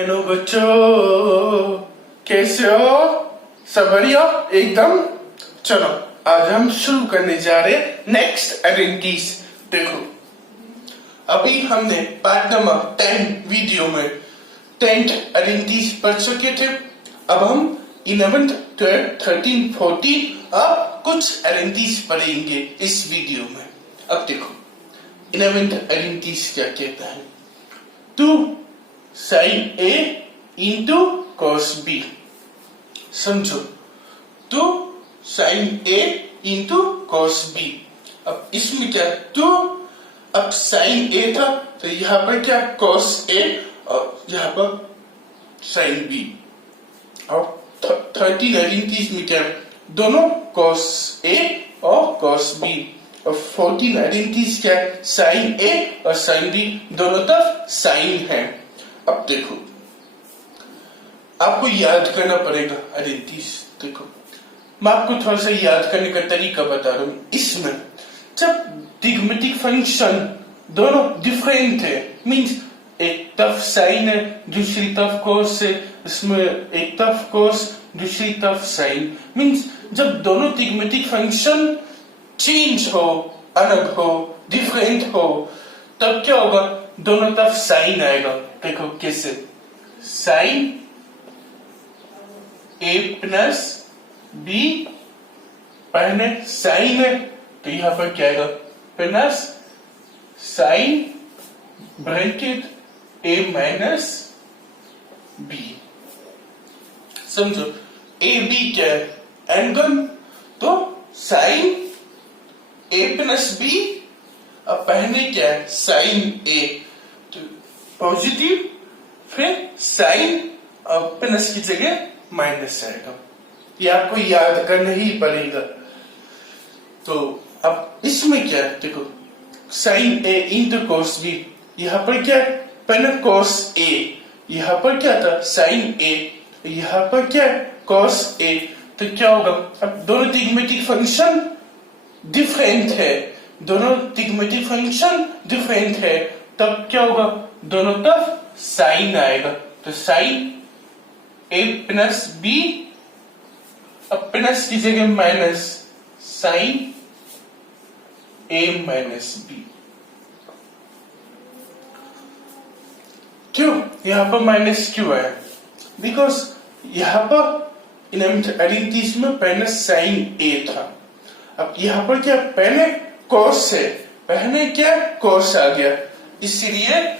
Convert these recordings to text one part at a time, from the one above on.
Hello बच्चों, कैसे हो? सब बढ़िया एकदम। चलो आज हम शुरू करने जा रहे हैं नेक्स्ट आइडेंटिटीज। देखो अभी हमने पार्ट नंबर 10 वीडियो में 10 आइडेंटिटीज पढ़ चुके थे। अब हम 11th, 12th, 13th, 14th अब कुछ आइडेंटिटीज पढ़ेंगे इस वीडियो में। अब देखो 11th आइडेंटिटीज क्या कहता है, 2 sin A into cos B। समझो 2 sin A into cos B। अब इसमें क्या 2, अब sin A था तो यहाँ पर क्या cos A और यहाँ पर sin B। और 13 आइडेंटिटीज में क्या दोनों cos A और cos B। और 14 आइडेंटिटीज क्या है sin A और sin B, दोनों तरफ sin है। अब देखो आपको याद करना पड़ेगा आइडेंटिटीज। देखो मैं आपको थोड़ा सा याद करने का तरीका बता रहा हूं। इसमें जब ट्रिग्मेटिक फंक्शन दोनों डिफरेंट है, मींस एक तरफ साइन है दूसरी तरफ कोस है, इसमें एक तरफ कोस दूसरी तरफ साइन, मींस जब दोनों ट्रिग्मेटिक फंक्शन चेंज हो, अलग हो, डिफरेंट हो, तब क्या होगा दोनों तरफ साइन आएगा। देखो कैसे साइन A प्लस B, पहले साइन है तो यहां पर क्या आएगा plus sign bracket A minus B। समझो A B क्या है एंगल, तो साइन A प्लस B, अब पहले क्या है साइन A तो पॉजिटिव, फिर साइन प्लस की जगह माइनस आएगा। ये आपको याद करना ही पड़ेगा। तो अब इसमें क्या है देखो sine A into cos B, यहाँ पर क्या है पहले कोस A, यहाँ पर क्या था साइन A, यहाँ पर क्या है कोस A, तो क्या होगा अब दोनों ट्रिग्मेटिक फंक्शन डिफरेंट है, दोनों ट्रिग्मेटिक फंक्शन डिफरेंट है, तब क्या होगा दोनों तरफ साइन आएगा। तो साइन A प्लस B, अब प्लस की जगह minus sine A minus B। क्यों यहां पर माइनस क्यों आया? बिकॉज यहां पर इन आइडेंटिटीज में पहले साइन A था, अब यहां पर क्या पहले कॉस है, पहले क्या कॉस आ गया, इसलिए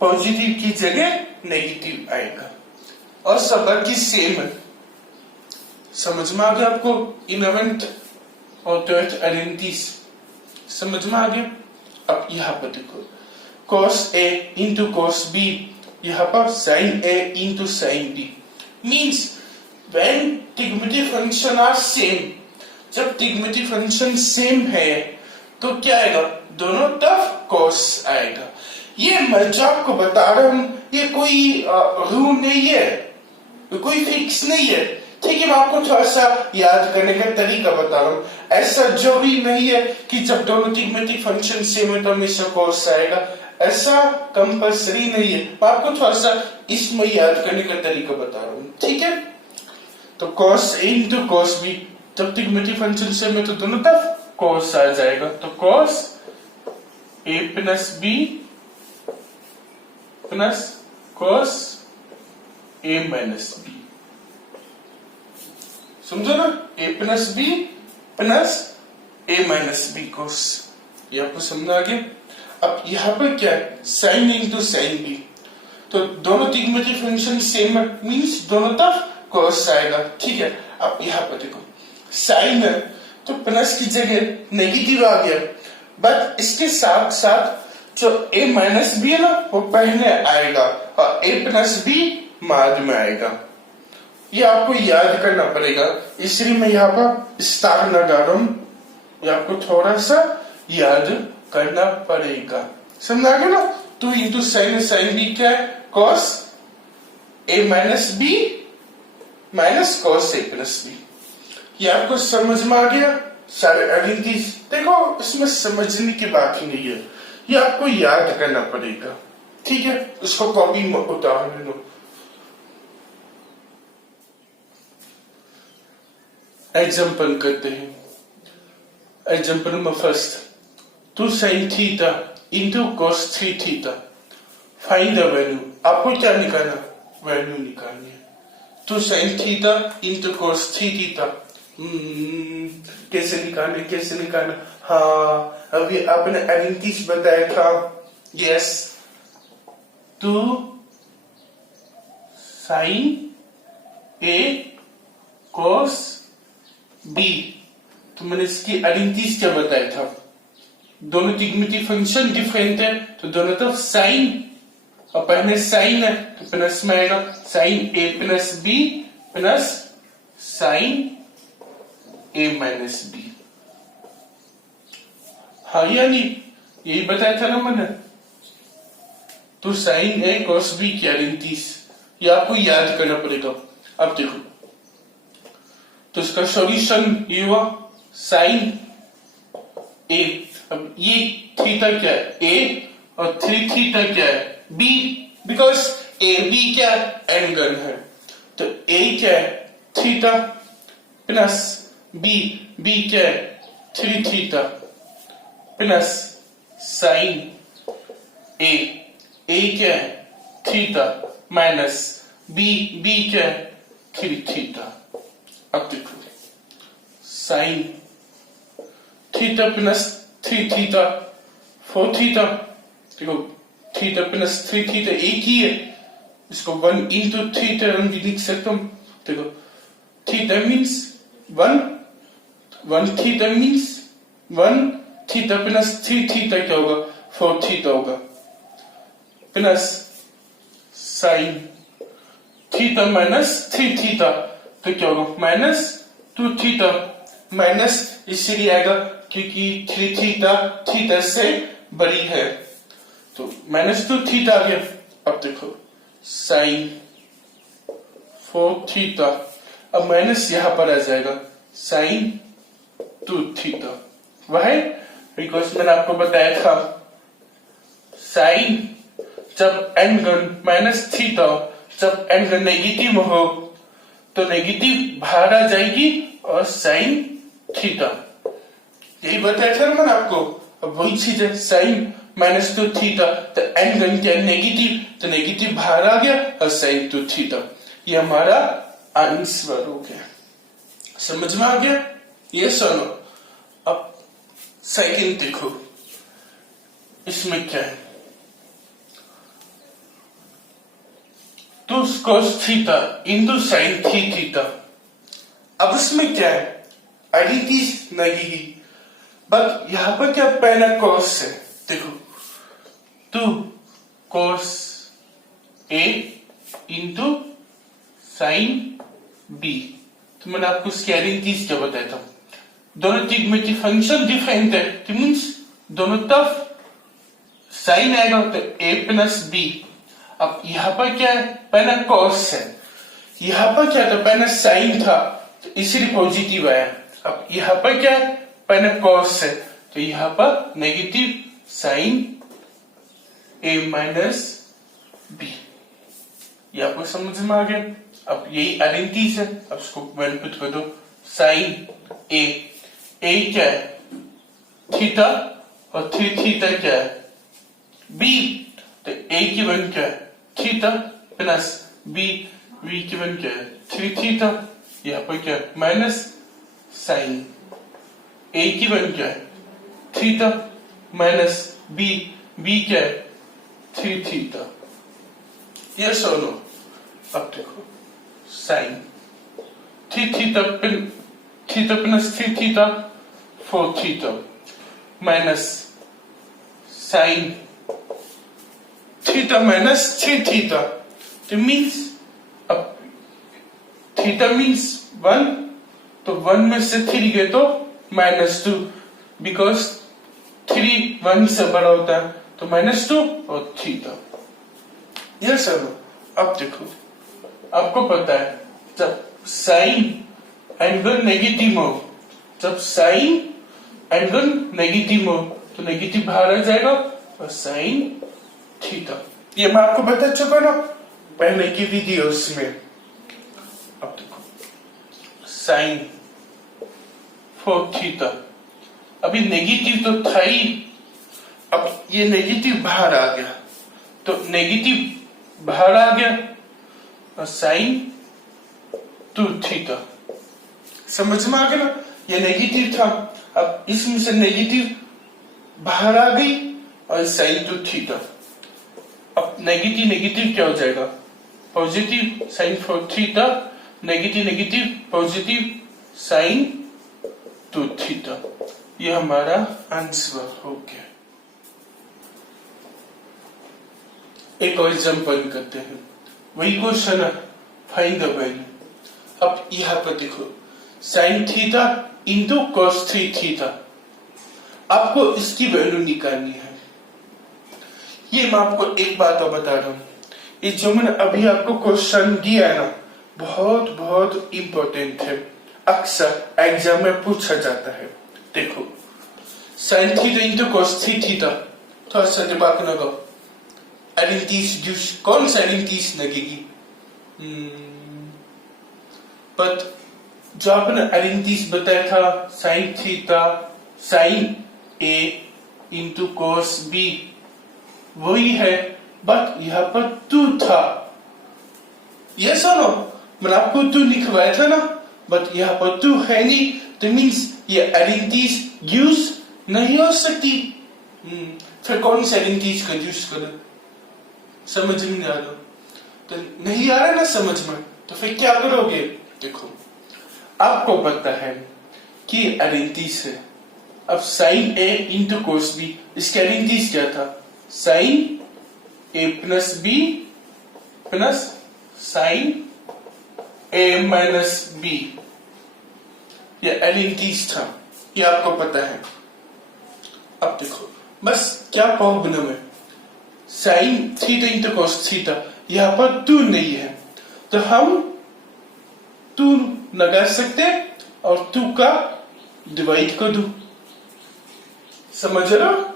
पॉजिटिव की जगह नेगेटिव आएगा। और सब बाकी सेम है। समझ में आ गया आपको 11th और 12th आइडेंटिटीज समझ में आ गया। अब यहां पर देखो cos A into cos B, यहां पर sin A into sin B, means when trigonometric function are same, जब ट्रिग्मेटिक फंक्शन सेम है तो क्या आएगा दोनों तरफ cos आएगा। ये मैं जो आपको बता रहा हूं ये कोई रूल नहीं है, कोई फिक्स नहीं है, ठीक है। मैं आपको थोड़ा सा याद करने का तरीका बता रहा हूं। ऐसा जरूरी नहीं है कि जब दोनों ट्रिग्मेटिक फंक्शन सेम है तो हमेशा cos आएगा, ऐसा कंपल्सरी नहीं है। मैं आपको थोड़ा सा इसमें याद करने का तरीका बता रहा हूं, ठीक है। तो cos A into cos B, जब ट्रिग्मेटिक फंक्शन सेम है तो दोनों तरफ cos आ जाएगा। तो cos A plus B plus cos A minus B, समझो ना, A plus B plus A minus B cos, ये आपको समझ आ गया। अब यहाँ पर क्या है साइन इंटू साइन B, तो दोनों ट्रिग्मेटिक फंक्शन सेम है, मींस दोनों तरफ cos आएगा, ठीक है। अब यहाँ पर देखो साइन है तो प्लस की जगह नेगेटिव आ गया, बट इसके साथ साथ जो A माइनस B है ना वो पहले आएगा और A प्लस B बाद में आएगा। ये आपको याद करना पड़ेगा, इसलिए मैं यहाँ पर स्टार लगा रहा हूं, ये आपको थोड़ा सा याद करना पड़ेगा। समझ आ गया ना। 2 इंटू साइन B क्या है cos A minus B minus cos A plus B। ये आपको समझ में आ गया सारे आइडेंटिटीज। देखो इसमें समझने की बात ही नहीं है, ये आपको याद करना पड़ेगा, ठीक है। उसको कॉपी में उतार लो। एग्जाम्पल करते हैं। Example number first, 2 sin theta into cos 3 theta, find the value. आपको क्या निकालना, वैल्यू निकालनी है। 2 sin theta into cos 3 theta, कैसे निकालना। हाँ, अभी आपने आइडेंटिटी बताया था। Yes, 2 sin A cos B, तो मैंने इसकी आइडेंटिटी क्या बताया था। दोनों ट्रिग्नोमेट्रिक फंक्शन डिफरेंट है, तो दोनों तरफ साइन, और पहले साइन है तो प्लस में आएगा साइन ए प्लस बी प्लस साइन ए माइनस बी। हाँ या नहीं, यही बताया था ना मैंने। तो साइन ए कॉस बी की आइडेंटिटी ये आपको याद करना पड़ेगा। अब देखो, तो इसका सॉल्यूशन ये हुआ साइन ए। अब ये थीटा क्या है, ए, और 3 थीटा क्या है, बी, बिकॉज ए बी क्या एंगल है। तो ए क्या है, थीटा, प्लस बी क्या है, 3 थीटा, प्लस साइन ए क्या है, थीटा, माइनस बी क्या है, 3 थीटा। अब देखो, sine theta plus 3 theta 4 theta, देखो थीटा प्लस 3 थीटा एक ही है, इसको 1 इंटू थीटा हम भी लिख सकता हूं। देखो theta means 1 theta means 1 theta plus 3 theta क्या होगा, 4 थीटा होगा, plus sign theta minus 3 theta तो क्या होगा, माइनस 2 थीटा। माइनस इसलिए आएगा क्योंकि 3 थीटा थीटा से बड़ी है, तो माइनस 2 थीटा आ गया। अब देखो साइन 4 थीटा, अब माइनस यहां पर आ जाएगा साइन 2 थीटा। वह बिकॉज मैंने आपको बताया था साइन जब एंगल माइनस थीटा, जब एंगल नेगेटिव हो तो नेगेटिव बाहर आ जाएगी और साइन थीटा, यही बताया था ना मैंने आपको। अब वही चीज है, साइन माइनस 2 थीटा, तो एंगल क्या नेगेटिव, तो नेगेटिव बाहर आ गया और साइन 2 थीटा, ये हमारा आंसर हो गया। समझ में आ गया, ये सुनो। अब सेकंड देखो, इसमें क्या है, तो cos theta into sine 3 theta. अब इसमें क्या है, आइडेंटिटी लगेगी, बट यहां पर क्या पहला cos है, देखो 2 cos A into sine B। तो मैंने आपको उसकी आइडेंटिटी क्या बताया था, दोनों ट्रिग्नोमेट्रिक फंक्शन डिफरेंट है, तो मीन्स दोनों तरफ साइन आएगा तो A प्लस B। अब यहां पर क्या है, पहला cos है, यहां पर क्या था, पहला साइन था तो इसलिए पॉजिटिव आया। अब यहां पर क्या है, पहला cos है तो यहां पर negative sine A minus B। ये आपको समझ में आ गया। अब यही आइडेंटिटी है, अब इसको वैल्यू पुट कर दो, साइन A क्या है, थीटा, और 3 थीटा क्या है, B, तो A की वैल्यू क्या है, थीटा, प्लस B की वैल्यू क्या है, 3 थीटा, यहाँ पर क्या है, माइनस साइन A की वैल्यू क्या है, थीटा, माइनस B क्या है, 3 थीटा। यस और नो। अब देखो sine 3 theta plus 3 theta 4 theta, minus sine theta minus 3 theta, तो मीन्स अब थीटा मीन्स 1, तो 1 में से 3 गए तो -2, बिकॉज 3 1 से बड़ा होता है, तो -2 और थीटा। यह सब। अब देखो, आपको पता है जब साइन एंगल नेगेटिव हो, जब साइन एंगल नेगेटिव हो तो नेगेटिव बाहर आ जाएगा और साइन थीटा, ये मैं आपको बता चुका ना पहले की वीडियोस में। अब देखो साइन फोर थीटा। अभी नेगेटिव तो था ही, अब ये नेगेटिव बाहर आ गया, तो नेगेटिव बाहर आ गया और साइन 2 थीटा। समझ में आ गया ना, ये नेगेटिव था, अब इसमें से नेगेटिव बाहर आ गई और साइन 2 थीटा। अब नेगेटिव नेगेटिव क्या हो जाएगा, positive sine 4 theta, negative negative positive sine 2 theta. ये हमारा आंसर हो गया। एक और एग्जांपल करते हैं, वही क्वेश्चन है, फाइंड द वैल्यू। अब यहां पर देखो sine theta into cos 3 theta, आपको इसकी वैल्यू निकालनी है। ये मैं आपको एक बात और बता रहा हूं, ये जो मैंने अभी आपको क्वेश्चन दिया है ना, बहुत बहुत इंपॉर्टेंट है, अक्सर एग्जाम में पूछा जाता है। देखो sine theta into cos 3 theta, थोड़ा सा दिमाग लगाओ, आइडेंटिटीज कौन सा आइडेंटिटीज लगेगी, बट जो आपने आइडेंटिटीज बताया था, sign theta sign A into cos B, वही है, बट यहां पर 2 था। ये सुनो, मैंने आपको 2 लिखवाया था ना, बट यहां पर 2 है नहीं, तो मीन्स ये आइडेंटिटीज यूज नहीं हो सकती। फिर कौन सी आइडेंटिटीज का यूज करें, समझ में नहीं आ रहा, तो नहीं आ रहा ना समझ में, तो फिर क्या करोगे। देखो आपको पता है कि आइडेंटिटीज है, अब sign A into cos B, इसकी आइडेंटिटीज क्या था, साइन ए प्लस बी प्लस साइन ए माइनस बी, ये आइडेंटिटीज था, ये आपको पता है। अब देखो बस क्या प्रॉब्लम है, sine theta into cos theta, यहां पर 2 नहीं है, तो हम 2 लगा सकते और 2 का डिवाइड कर दो। समझ रहे हो,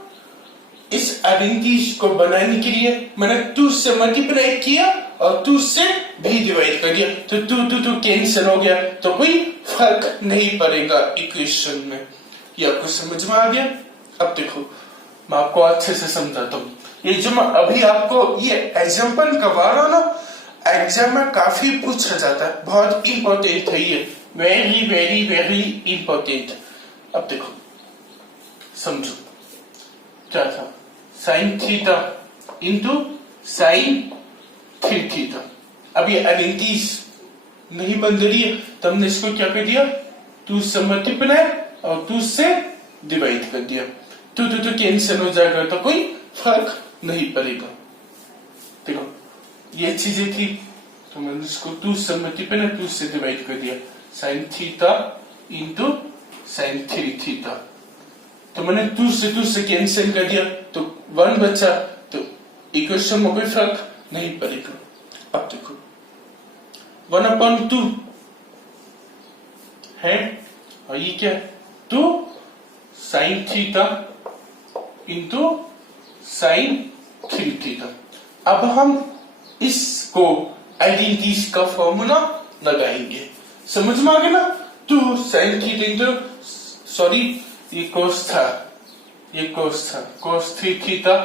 इस आइडेंटिटीज को बनाने के लिए मैंने 2 से मल्टीप्लाई किया और 2 से भी डिवाइड कर दिया, तो 2 कैंसिल हो गया, तो कोई फर्क नहीं पड़ेगा इक्वेशन में। ये आपको समझ में आ गया। अब देखो मैं आपको अच्छे से समझाता हूँ, ये जो मैं अभी आपको ये एग्जांपल करवा रहा हूं ना, एग्जाम में काफी पूछा जाता है, बहुत इंपॉर्टेंट है ये, वेरी वेरी वेरी इंपॉर्टेंट। अब देखो समझो क्या था, sine theta into sine 3 theta. अब ये आइडेंटिटीज नहीं बन रही है, तो हमने इसको क्या कर दिया, 2 से मल्टीप्लाई और 2 से डिवाइड कर दिया, 2 कैंसिल हो जाएगा, तो कोई फर्क नहीं पड़ेगा। देखो ये चीजें थी, तो मैंने इसको 2 से मल्टीप्लाई 2 से डिवाइड कर दिया, sine theta into sine 3 theta, तो मैंने 2 से कैंसिल कर दिया, तो 1 बचा, तो इक्वेशन में कोई फर्क नहीं पड़ेगा। अब देखो 1/2 है, और ये क्या है, 2 sine theta into sine 3 theta. अब हम इसको आइडेंटिटीज का फॉर्मूला लगाएंगे, समझ में आ गया ना। 2 साइन थीटा इंटू, सॉरी ये कोस था, ये कोस था, कोस 3 थीटा,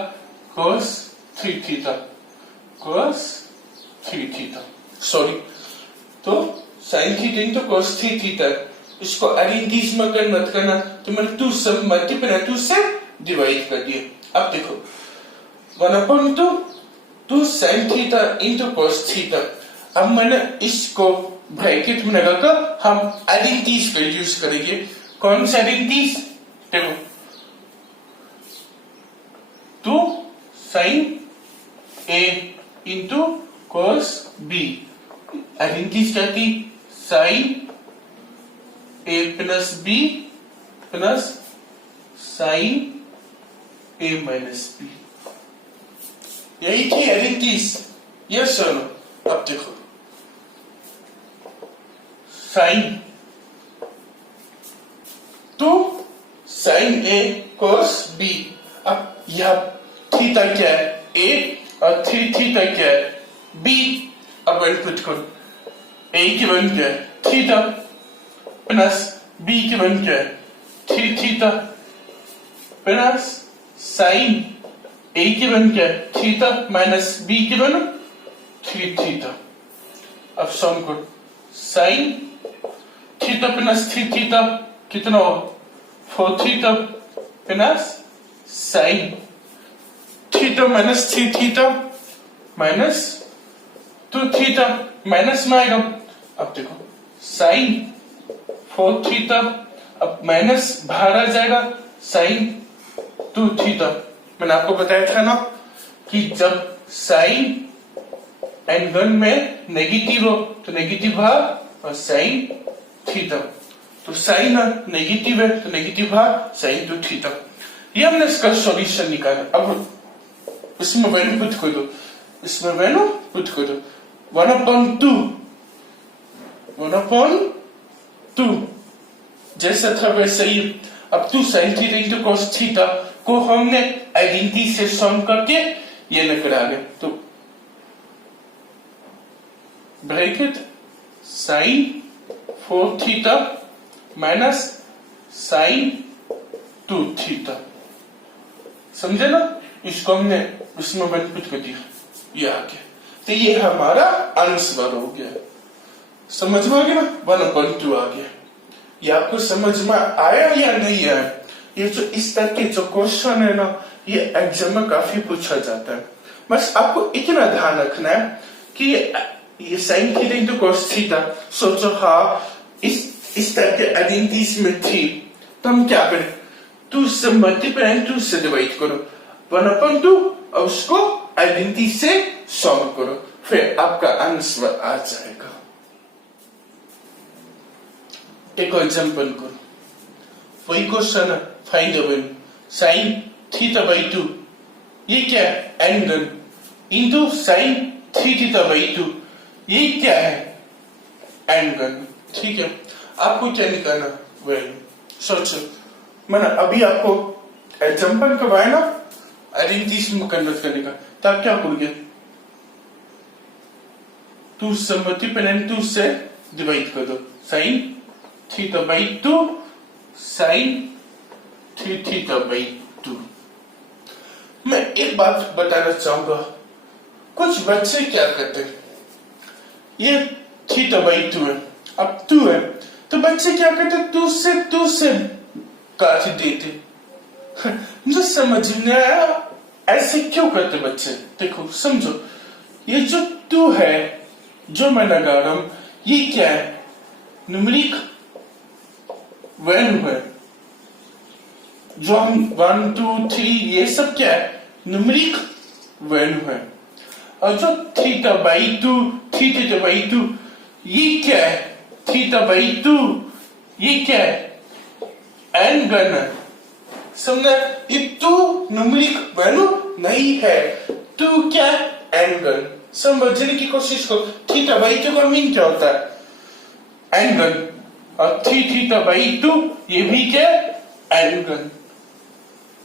कोस 3 थीटा, कोस 3 थीटा, सॉरी, तो sine theta into cos 3 theta, इसको आइडेंटिटीज में कन्वर्ट करना, तो मैंने 2 से मल्टीप्लाई 2 से डिवाइड कर दिया। अब देखो 1/2 2 sine theta into cos theta, अब मैंने इसको ब्रैकेट में लगाकर हम आइडेंटिटीज का यूज करेंगे। कौन सा आइडेंटिटीज, देखो 2 sign A into cos B, identities क्या थी, साइन ए प्लस बी प्लस साइन ए माइनस बी, यही थी आइडेंटिटीज। यस सर, अब देखो साइन 2 साइन ए कोस बी, अब यह थीटा क्या है, ए, और 3 थीटा क्या है, बी। अब इनपुट करो, ए की वन क्या है, थीटा, प्लस बी की वन क्या है, 3 थीटा प्लस साइन ए गिवन क्या है theta minus be given 3 theta. अब सम करो साइन थीटा प्लस 3 थीटा कितना हो 4 theta plus sign theta minus 3 theta minus 2 theta minus में आएगा। अब देखो साइन 4 थीटा अब माइनस बाहर आ जाएगा साइन 2 थीटा। मैंने आपको बताया था ना कि जब साइन एंगल में नेगेटिव हो तो नेगेटिव भाग और साइन थीटा, तो साइन नेगेटिव है तो नेगेटिव भाग साइन 2 थीटा। ये हमने इसका सॉल्यूशन निकाला। अब इसमें वैल्यू पुट कर दो, इसमें वैल्यू पुट कर दो 1/2 जैसा था वैसे ही। अब 2 sin theta into cos theta को हमने आइडेंटिटी से सम करके ये निकल आ गया। तो bracket sin 4 theta minus sin 2 theta, समझे ना? इसको हमने उसमें वैल्यू कर दिया, ये आ गया। तो ये हमारा आंसर हो गया। समझ में आ गया ना? 1/2 आ गया। ये आपको समझ में आया या नहीं आया? ये जो इस तरह के जो क्वेश्चन है ना, ये एग्जाम में काफी पूछा जाता है। बस आपको इतना ध्यान रखना है कि ये sine theta into cos theta, सोचो हाँ इस तरह के आइडेंटिटीज में थी तो हम क्या करें, 2 से मल्टीप्लाई 2 से डिवाइड करो 1/2 और उसको आइडेंटिटी से सॉल्व करो, फिर आपका आंसर आ जाएगा। एक एग्जांपल करो, वही question find the value sign theta by 2, ये क्या है angle into sine 3 theta by 2, ये क्या है एंगल। ठीक है, आपको क्या निकालना वैल्यू, सोचो। मैंने अभी आपको एग्जांपल करवाया ना आइडेंटिटीज में कन्वर्ट करने का, तो आप क्या करोगे 2 से मल्टीप्लाई 2 से डिवाइड कर दो sine theta by 2 sine 3 theta by 2। मैं एक बात बताना चाहूंगा, कुछ बच्चे क्या करते हैं, ये थीटा बाई 2 है, अब 2 है तो बच्चे क्या करते 2 से काट देते। मुझे समझ नहीं आया ऐसे क्यों करते बच्चे। देखो समझो, ये जो 2 है जो मैं लगा रहा हूं, ये क्या है न्यूमेरिक वैल्यू है। जो हम 1 2 3 ये सब क्या है न्यूमेरिक वैल्यू है। और जो थीटा बाई 2 थीटा बाई 2 ये क्या है थीटा बाई 2, ये क्या है एंगल है। समझा, ये 2 न्यूमेरिक वैल्यू नहीं है, 2 क्या एंगल। समझने की कोशिश करो, थीटा बाई 2 का मीन क्या होता है एंगल, और 3 थीटा बाई 2 ये भी क्या एंगल।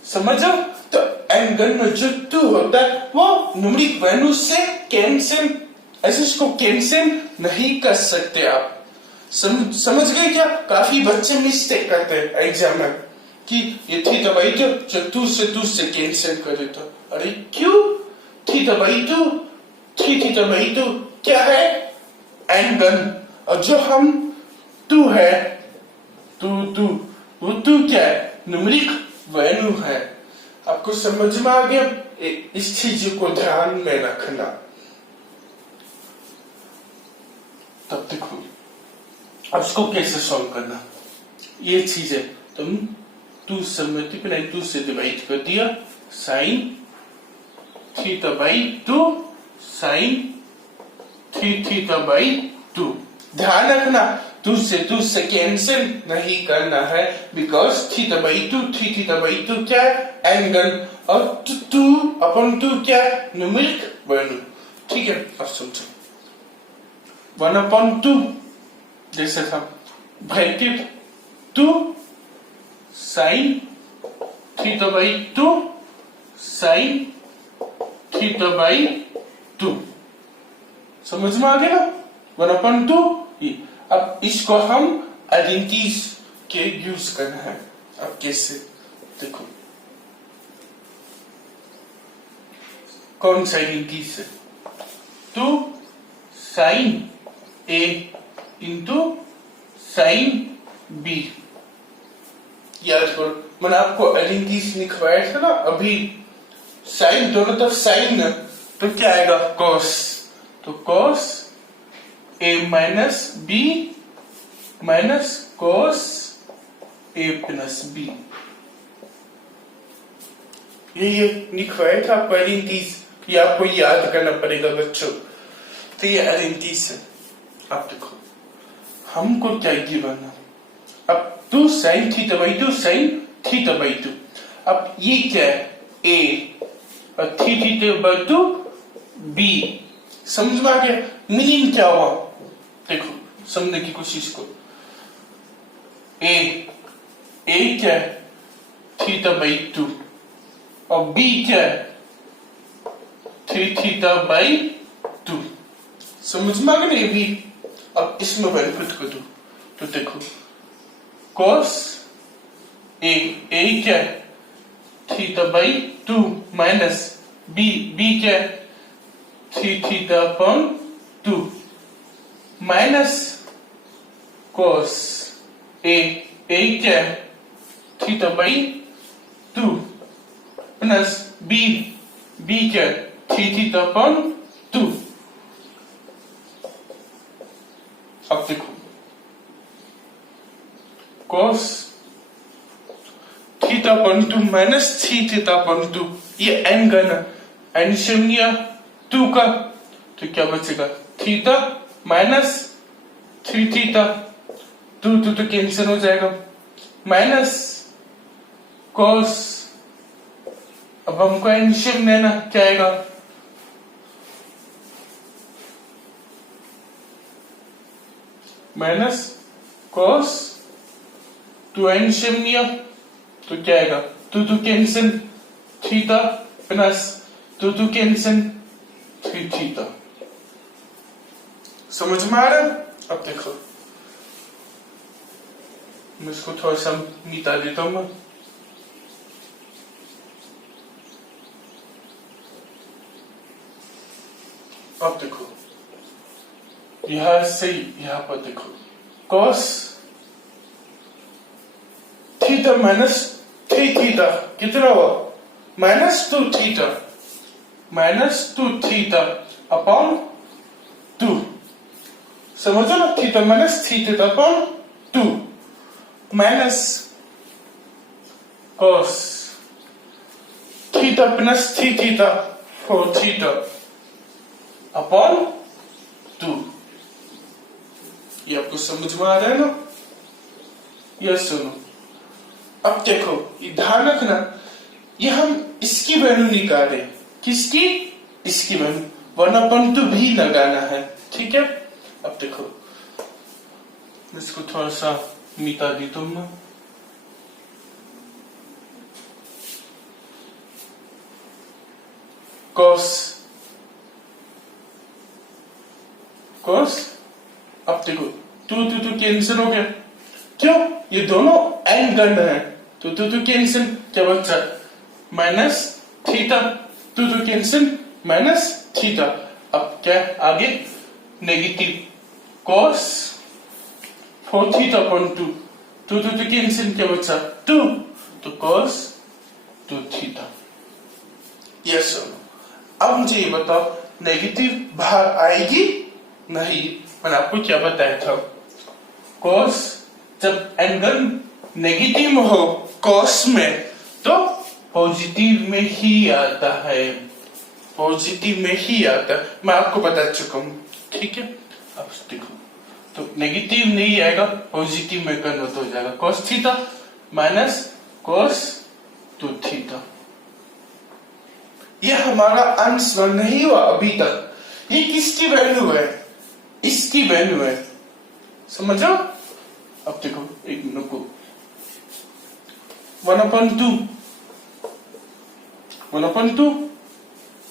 समझो, तो एंगल में जो 2 होता है वो न्यूमेरिक वैल्यू से कैंसिल, ऐसे इसको कैंसिल नहीं कर सकते आप। समझ गए क्या? काफी बच्चे मिस्टेक करते हैं एग्जाम में कि ये थीटा बाई 2 जो 2 से कैंसिल कर देता। अरे क्यों, थीटा बाई 2 3 थीटा बाई 2 क्या है एंगल, और जो हम 2 है 2 वो 2 क्या है न्यूमेरिक वैल्यू है। आपको समझ में आ गया? इस चीज को ध्यान में रखना। तब देखो अब इसको कैसे सॉल्व करना, ये चीज है। तुम 2 से मल्टीप्लाई 2 से डिवाइड कर दिया sine theta by 2 sine 3 theta by 2। ध्यान रखना 2 से कैंसिल नहीं करना है, because theta by 2 3 theta by 2 क्या है एंगल, और 2/2 क्या है न्यूमेरिक वैल्यू। ठीक है, अब समझो 1/2 जैसे था bracket 2 sign theta by 2 sign theta by 2। समझ में आ गया ना 1/2। अब इसको हम आइडेंटिटीज के यूज करना है। अब कैसे देखो, कौन सा इंक्रीज है? Two sine A into sine B. याद करो, मैंने आपको एलिंगीस लिखवाया था ना अभी, साइन दोनों तरफ साइन ना, तो क्या आएगा? कॉस। तो cos A minus b minus cos A plus B. ये लिखवाया था आपको एलिंगीस, ये आपको याद करना पड़ेगा बच्चों। तो ये एलिंगीस है। अब देखो हमको क्या गिवन है? अब two sine theta by two sine theta by two. अब ये क्या है? ए और थीटा बाई टू बी। समझ में आ गया? मीनिंग क्या हुआ? देखो समझने की कोशिश करो। ए क्या है? थीटा बाई टू, और बी क्या है? Three theta by to. समझ में आ गया ये भी? अब इसमें वैल्यू पुट कर दो, तो देखो कॉस ए क्या है? Theta by two minus B क्या है? Three theta upon two minus cos A क्या है? Theta by two plus B क्या है? Three theta upon two. अब देखो cos theta upon two minus three theta upon two, ये एंगल है, एल्सियम लिया टू का, तो क्या बचेगा? Theta minus three theta, two तो कैंसिल हो जाएगा, माइनस cos, अब हमको एल्सियम लेना, क्या आएगा? माइनस cos टू एल्सियम लिया, तो क्या आएगा? To cancel, theta plus two cancel three theta. समझ में आ रहा है? अब देखो मैं इसको थोड़ा सा मिटा देता हूं। अब देखो यहां से यहां पर देखो cos theta minus three theta कितना हुआ? Minus two theta upon to. समझो ना? Theta minus three theta upon two minus cos theta plus three theta four theta upon two. ये आपको समझ में आ रहा है ना? ये सुनो, अब देखो ये ध्यान रखना, ये हम इसकी वैल्यू निकाले, किसकी? इसकी वैल्यू, 1/2 भी लगाना है, ठीक है? अब देखो इसको थोड़ा सा मिटा दी तुमने। cos अब देखो टू कैंसिल हो गया, क्यों? ये दोनों एंगल है, तो कैंसिल, क्या बचा? Minus theta, to cancel minus theta. अब क्या आगे? Negative cos four theta upon to cancel, क्या बचा? टू, तो cos टू थीटा। यस। अब मुझे ये बताओ नेगेटिव बाहर आएगी? नहीं, मैंने आपको क्या बताया था? cos जब एंगल नेगेटिव हो cos में, तो पॉजिटिव में ही आता है, पॉजिटिव में ही आता है, मैं आपको बता चुका हूं, ठीक है? अब देखो तो नेगेटिव नहीं आएगा, पॉजिटिव में कन्वर्ट हो जाएगा, cos theta minus cos two theta. ये हमारा आंसर नहीं हुआ अभी तक। ये किसकी वैल्यू है? इसकी वैल्यू है, समझो? अब देखो एक मिनट को, 1/2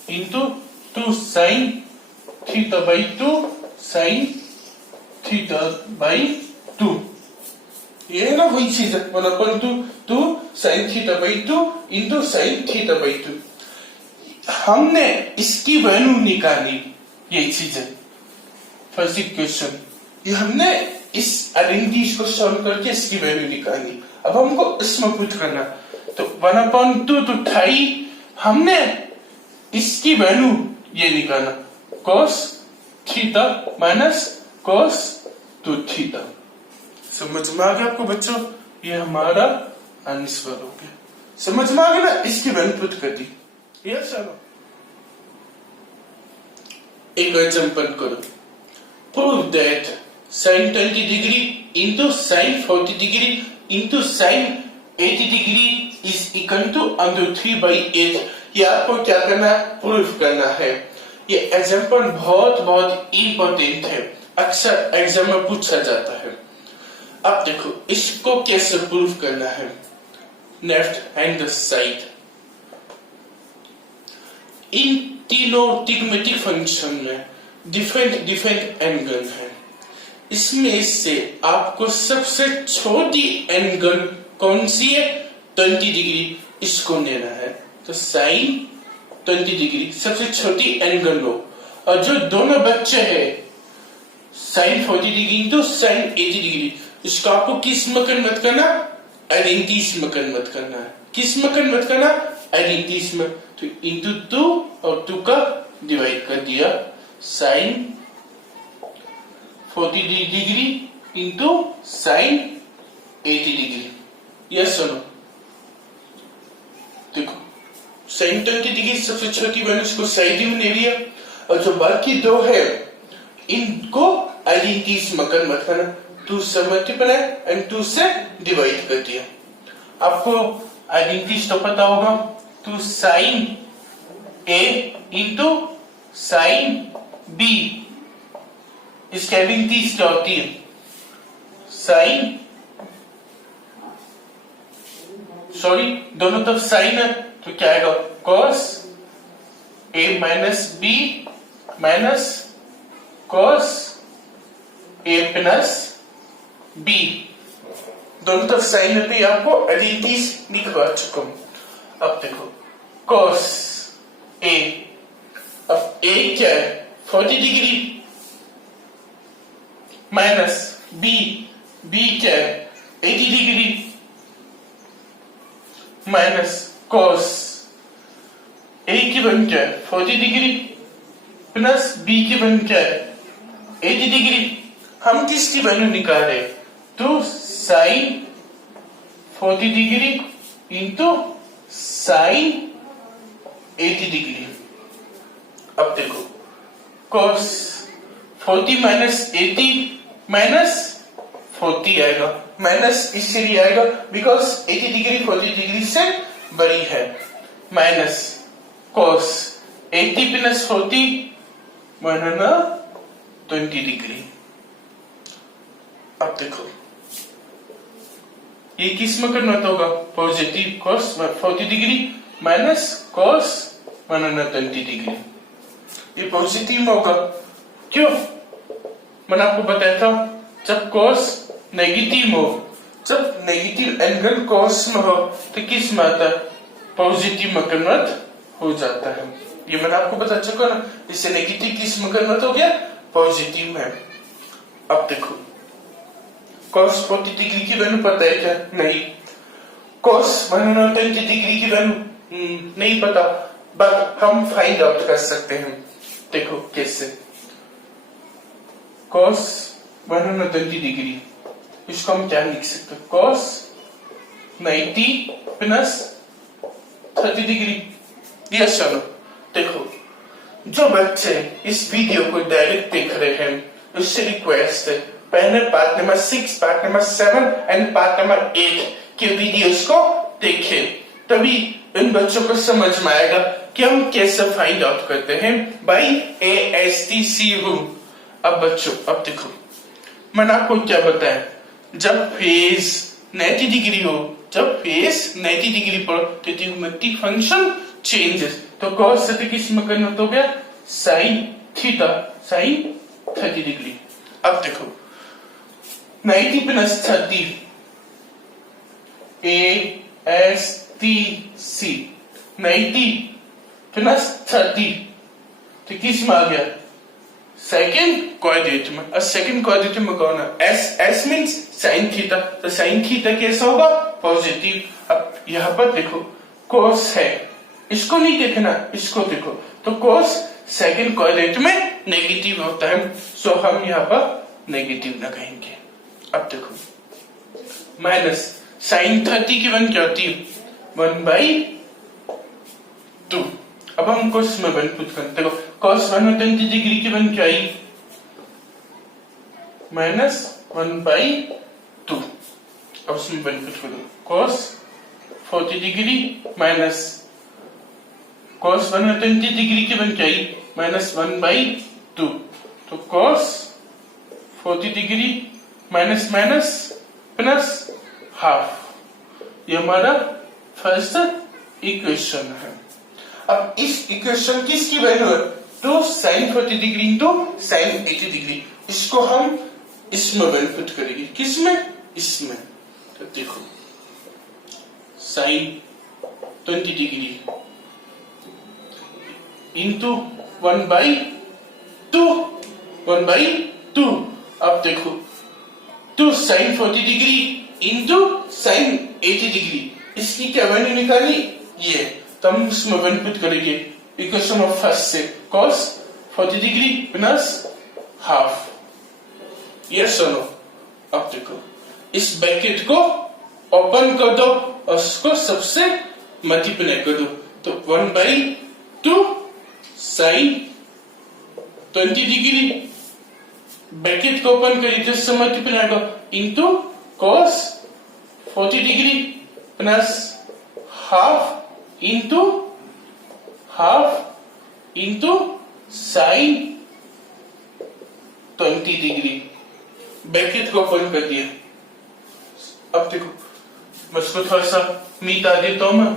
into two sine theta by two sine theta by to, ये है ना वही चीज है। 1/2 2 sin theta by 2 into sin theta by 2। हमने इसकी वैल्यू निकाली, ये चीजें फर्स्ट इक्वेशन, ये हमने इस आइडेंटिटीज को सॉल्व करके इसकी वैल्यू निकाली। अब हमको इसमें पुट करना, तो 1/2 तो था ही, हमने इसकी वैल्यू ये निकालना, cos theta minus cos 2 theta. समझ में आ गया आपको बच्चों? ये हमारा आंसर हो गया। समझ में आ गया ना? इसकी वैल्यू पुट कर दी। ये चलो एक एग्जांपल करो। Prove that sin 20 degree into sin 40 degree into sin 80 degree is equal to √3/8। ये आपको क्या करना है? प्रूफ करना है। ये एग्जांपल बहुत बहुत इंपॉर्टेंट है, अक्सर एग्जाम में पूछा जाता है। अब देखो इसको कैसे प्रूफ करना है। लेफ्ट हैंड साइड, इन तीनों ट्रिग्नोमेट्रिक फंक्शन में डिफरेंट एंगल है। इसमें से आपको सबसे छोटी एंगल कौन सी है? 20 डिग्री, इसको लेना है। तो साइन 20 डिग्री सबसे छोटी एंगल लो, और जो दोनों बच्चे हैं sine 40 degree into sine 80 degree, इसको आपको किस में कन्वर्ट करना? आइडेंटिटीज में कन्वर्ट करना है। किस में कन्वर्ट करना? आइडेंटिटीज में। तो इंटू 2 और 2 का डिवाइड कर दिया, sine 40 degree into sine 80 degree. Yes सुनो, देखो साइन 20 डिग्री सबसे छोटी वैल्यू, इसको साइड में ले लिया, और जो बाकी दो है इनको आइडेंटिटीज में कन्वर्ट करना। 2 से मल्टीप्लाई एंड 2 से डिवाइड कर दिया। आपको आइडेंटिटीज तो पता होगा, 2 sign A into sine B, इसकी आइडेंटिटीज क्या होती है? साइन, सॉरी दोनों तरफ साइन है, तो क्या आएगा? cos a minus b minus cos a plus b. दोनों तरफ साइन है, तो आपको आइडेंटिटीज लिखवा चुका हूं। अब देखो cos a, अब a क्या है? 40 डिग्री माइनस बी, बी क्या है? 80 डिग्री माइनस cos a की वैल्यू क्या है? 40 डिग्री प्लस b की वैल्यू क्या है? 80 डिग्री। हम किसकी वैल्यू निकाल रहे? तो sine 40 degree into sine 80 degree. अब देखो cos 40 माइनस 80 माइनस 40 आएगा, माइनस इसलिए आएगा बिकॉज 80 डिग्री 40 डिग्री से बड़ी है, minus cos 80 plus 40 minus 20 degree. अब देखो ये किस में कन्वर्ट होगा? Positive cos 40 degree minus cos minus 20 degree, ये पॉजिटिव में होगा। क्यों? मैंने आपको बताया था, जब cos नेगेटिव हो, जब नेगेटिव एंगल cos में हो तो किस में आता है? पॉजिटिव में कन्वर्ट हो जाता है। ये मैंने आपको बता चुका ना, इससे नेगेटिव किस में कन्वर्ट हो गया? पॉजिटिव में। अब देखो cos 40 डिग्री की वैल्यू पता है क्या? नहीं। cos 120 डिग्री की वैल्यू नहीं पता, बट हम फाइंड आउट कर सकते हैं। देखो कैसे, cos 120 डिग्री, इसको हम क्या लिख सकते हैं? cos 90 plus 30 degree. यस चलो देखो, जो बच्चे इस वीडियो को डायरेक्ट देख रहे हैं उससे रिक्वेस्ट है, पहले part number 6, part number 7 and part number 8 के वीडियोस को देखें, तभी इन बच्चों को समझ में आएगा कि हम कैसे फाइंड आउट करते हैं बाई ASTC रूल। अब बच्चों अब देखो, मैंने आपको क्या बताया, जब फेज 90 डिग्री हो, जब फेज 90 डिग्री पर तो ट्रिग्नोमेट्रिक फंक्शन चेंजेस, तो cos से किस में कन्वर्ट हो गया? Sine theta, sine 30 degree. अब देखो 90 प्लस 30 A STC 90 प्लस 30, तो किस में आ गया? सेकेंड क्वाड्रेट में। सेकेंड क्वाड्रेट में कौन है? S मीन्स साइन थीटा, तो साइन थीटा कैसा होगा? पॉजिटिव। अब यहाँ पर देखो कोस है, इसको नहीं देखना, इसको देखो, तो कोस सेकेंड क्वाड्रेट में नेगेटिव होता है, सो हम यहाँ पर नेगेटिव लगाएंगे। अब देखो माइनस साइन 30 की वन क्या होती है? 1/2। अब हम कोस में वन पुट करते, देखो cos 120 डिग्री की वन क्या आई? -1/2। अब उसमें वन पुट करो, cos 40 degree minus cos 120 degree की वन क्या आई? -1/2। तो cos 40 degree minus minus plus half, ये हमारा फर्स्ट इक्वेशन है। अब इस इक्वेशन किसकी वैल्यू है? तो sine 40 degree into sine 80 degree, इसको हम इसमें वैल्यू पुट करेंगे। किसमें? इसमें। तो देखो साइन 20 डिग्री इंटू 1/2। अब देखो तो sine 40 degree into sine 80 degree, इसकी क्या वैल्यू निकाली? ये, तो हम इसमें वन पुट करेंगे इक्वेशन ऑफ फर्स्ट से, cos 40 डिग्री प्लस हाफ, ये सुनो। अब देखो इस ब्रैकेट को ओपन कर दो और उसको सबसे मल्टीप्लाई कर दो, तो 1/2 साइन 20 डिग्री, ब्रैकेट को ओपन करिए जिससे मल्टीप्लाई करो, into cos 40 degree plus half into sine 20 degree, bracket को ओपन कर दिया। अब देखो मैं इसको थोड़ा सा मिटा देता हूं मैं,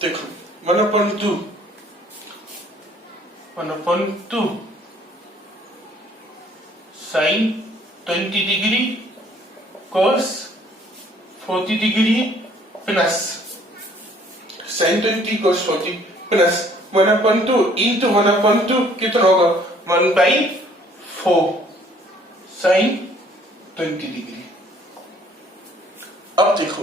देखो 1/2 sine 20 degree cos 40 degree plus sine 20 cos 40 plus 1/2 into 1/2 कितना होगा? 1/4 साइन 20 डिग्री। अब देखो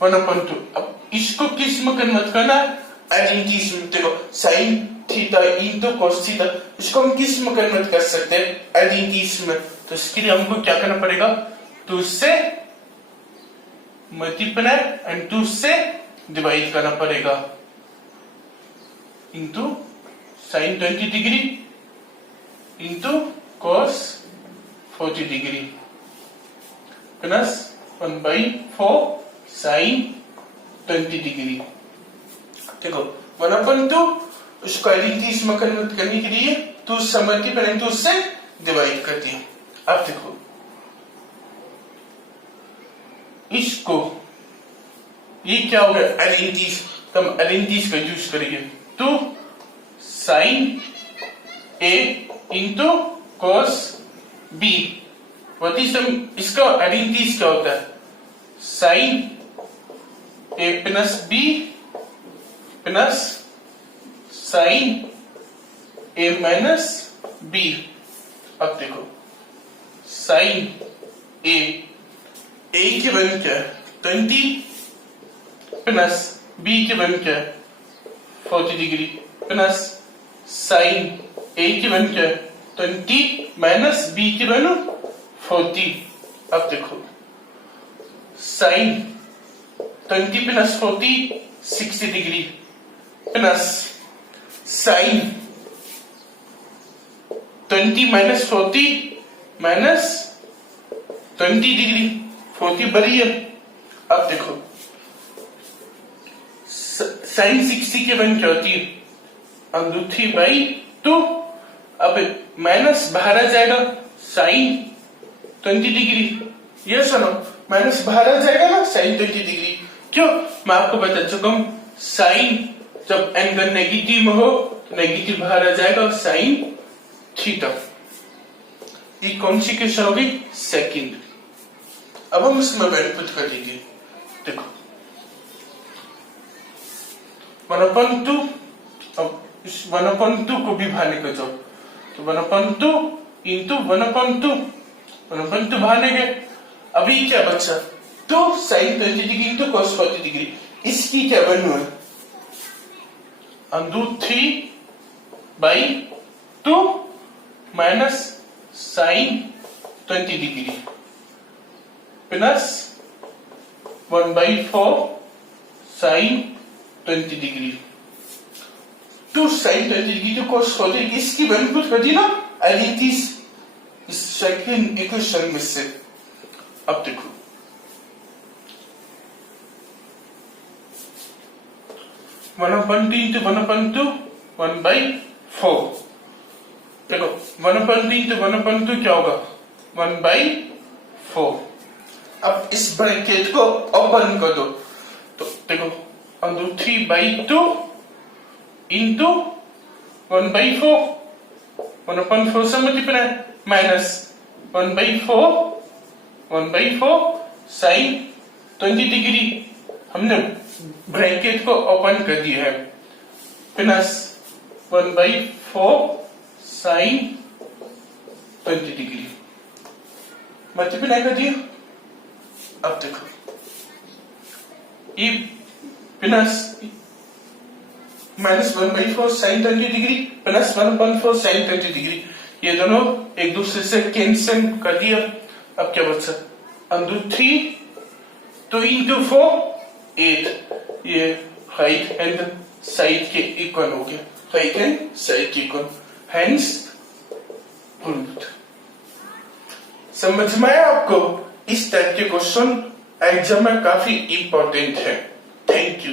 1/2, अब इसको किस में कन्वर्ट करना है? आइडेंटिटीज में। देखो sine theta into cos theta, इसको हम किस में कन्वर्ट कर सकते हैं? आइडेंटिटीज में। तो इसके लिए हमको क्या करना पड़ेगा? 2 से मल्टीप्लाई एंड 2 से डिवाइड करना पड़ेगा, into sine 20 degree into cos 40 degree plus 1/4 sine 20 degree. देखो 1/2 उसको आइडेंटिटीज में कन्वर्ट करने के लिए 2 से मल्टीप्लाई 2 से डिवाइड कर दिया। अब देखो इसको, ये क्या हो गया? आइडेंटिटीज, तो हम आइडेंटिटीज का यूज करेंगे। 2 sign A into cos B, इसका आइडेंटिटीज क्या होता है? साइन ए प्लस बी प्लस साइन ए माइनस बी। अब देखो साइन ए की वैल्यू क्या है? 20 प्लस बी की वैल्यू क्या है? 40 डिग्री प्लस साइन ए की वैल्यू क्या है? 20 माइनस बी की वैल्यू 40। अब देखो sine 20 plus 40 60 degree plus sine 20 minus 40 minus 20 degree, 40 बड़ी है। अब देखो साइन 60 की वैल्यू क्या होती है? √3/2। अब माइनस बाहर आ जाएगा, साइन 20 डिग्री, ये सुनो माइनस बाहर आ जाएगा ना साइन 20 डिग्री। क्यों? मैं आपको बता चुका हूं, साइन जब एंगल नेगेटिव में हो तो नेगेटिव बाहर आ जाएगा साइन थीटा। ये कौन सी क्वेश्चन होगी? सेकंड। अब हम इसमें वैल्यू पुट कर दीजिए। देखो 1/2, अब इस 1/2 को भी बाहर निकल जाओ तो 1/2 इंटू 1/2 बाहर निकले। अभी क्या बचा? तो sine 20 degree into cos 40 degree, इसकी क्या वैल्यू है? √3/2 minus sine 20 degree plus 1/4 sine 20 degree. Two sine 20 degree तो cos 40 डिग्री, इसकी वैल्यू पुट कर दी ना इस सेकंड इक्वेशन में से। अब देखो 1/2 इंटू 1/2 1/4। देखो 1/2 इंटू 1/2 क्या होगा? 1/4। अब इस ब्रैकेट को ओपन कर दो तो देखो √3/2 इंटू 1/4, 1/4 से मल्टीप्लाई माइनस 1/4 साइन 20 डिग्री। हमने ब्रैकेट को ओपन कर दिया है प्लस 1/4 साइन 20 डिग्री मल्टीप्लाई कर दिया। अब देखो ये plus minus 1/4 sine 20 degree plus 1/4 sine 20 degree, ये दोनों एक दूसरे से कैंसिल कर दिया। अब क्या बचा? √3 2 इंटू 4 8, ये राइट हैंड साइड के इक्वल हो गया, राइट हैंड साइड के इक्वल, हेंस प्रूव्ड। समझ में आया आपको? इस टाइप के क्वेश्चन एग्जाम में काफी इंपॉर्टेंट है। Thank you.